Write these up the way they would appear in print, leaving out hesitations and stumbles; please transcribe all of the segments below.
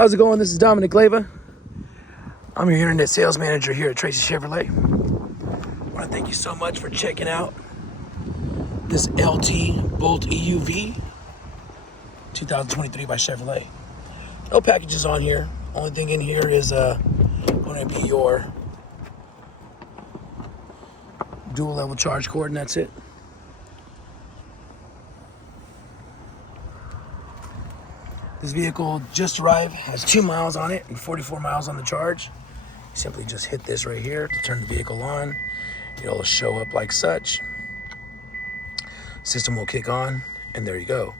How's it going? This is Dominic Leyva. I'm your internet sales manager here at Tracy Chevrolet. I want to thank you so much for checking out this LT Bolt EUV 2023 by Chevrolet. No packages on here. Only thing in here is going to be your dual level charge cord, and that's it. This vehicle just arrived, has 2 miles on it and 44 miles on the charge. You simply just hit this right here to turn the vehicle on. It'll show up like such. System will kick on, and there you go.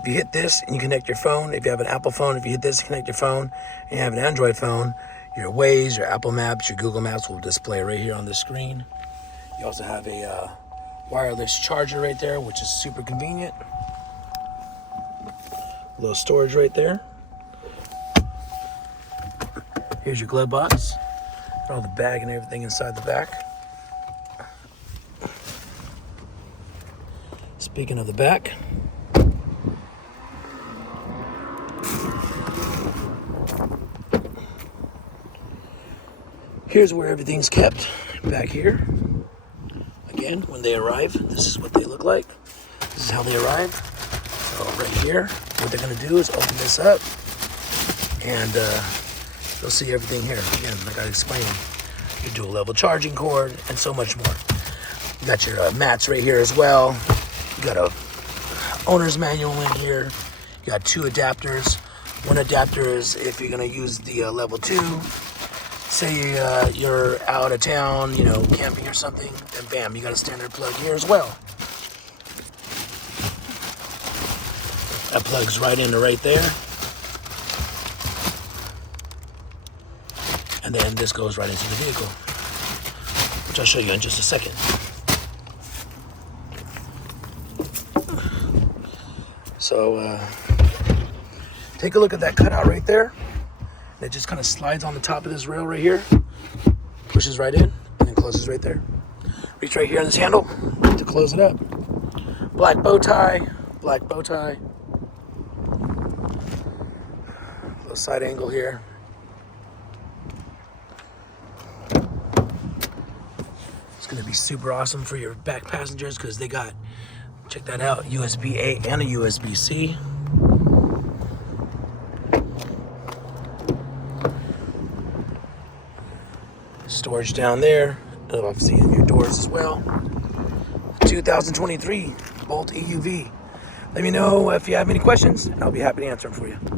If you hit this and you connect your phone, if you have an Apple phone, if you hit this and connect your phone, and you have an Android phone, your Waze, your Apple Maps, your Google Maps will display right here on the screen. You also have a wireless charger right there, which is super convenient. A little storage right there. Here's your glove box. Got all the bag and everything inside the back. Speaking of the back, here's where everything's kept back here. Again, when they arrive, this is what they look like. This is how they arrive. So right here, what they're gonna do is open this up, and you'll see everything here. Again, like I explained, your dual level charging cord and so much more. You got your mats right here as well. You got a owner's manual in here. You got 2 adapters. One adapter is if you're gonna use the level 2. Say you're out of town, you know, camping or something, then bam, you got a standard plug here as well. That plugs right into right there. And then this goes right into the vehicle, which I'll show you in just a second. So take a look at that cutout right there. It just kind of slides on the top of this rail right here, pushes right in, and then closes right there. Reach right here on this handle to close it up. Black bow tie, black bow tie. Little side angle here. It's gonna be super awesome for your back passengers because they got, check that out, USB-A and a USB-C. Storage down there, obviously in your doors as well. 2023 Bolt EUV. Let me know if you have any questions, and I'll be happy to answer them for you.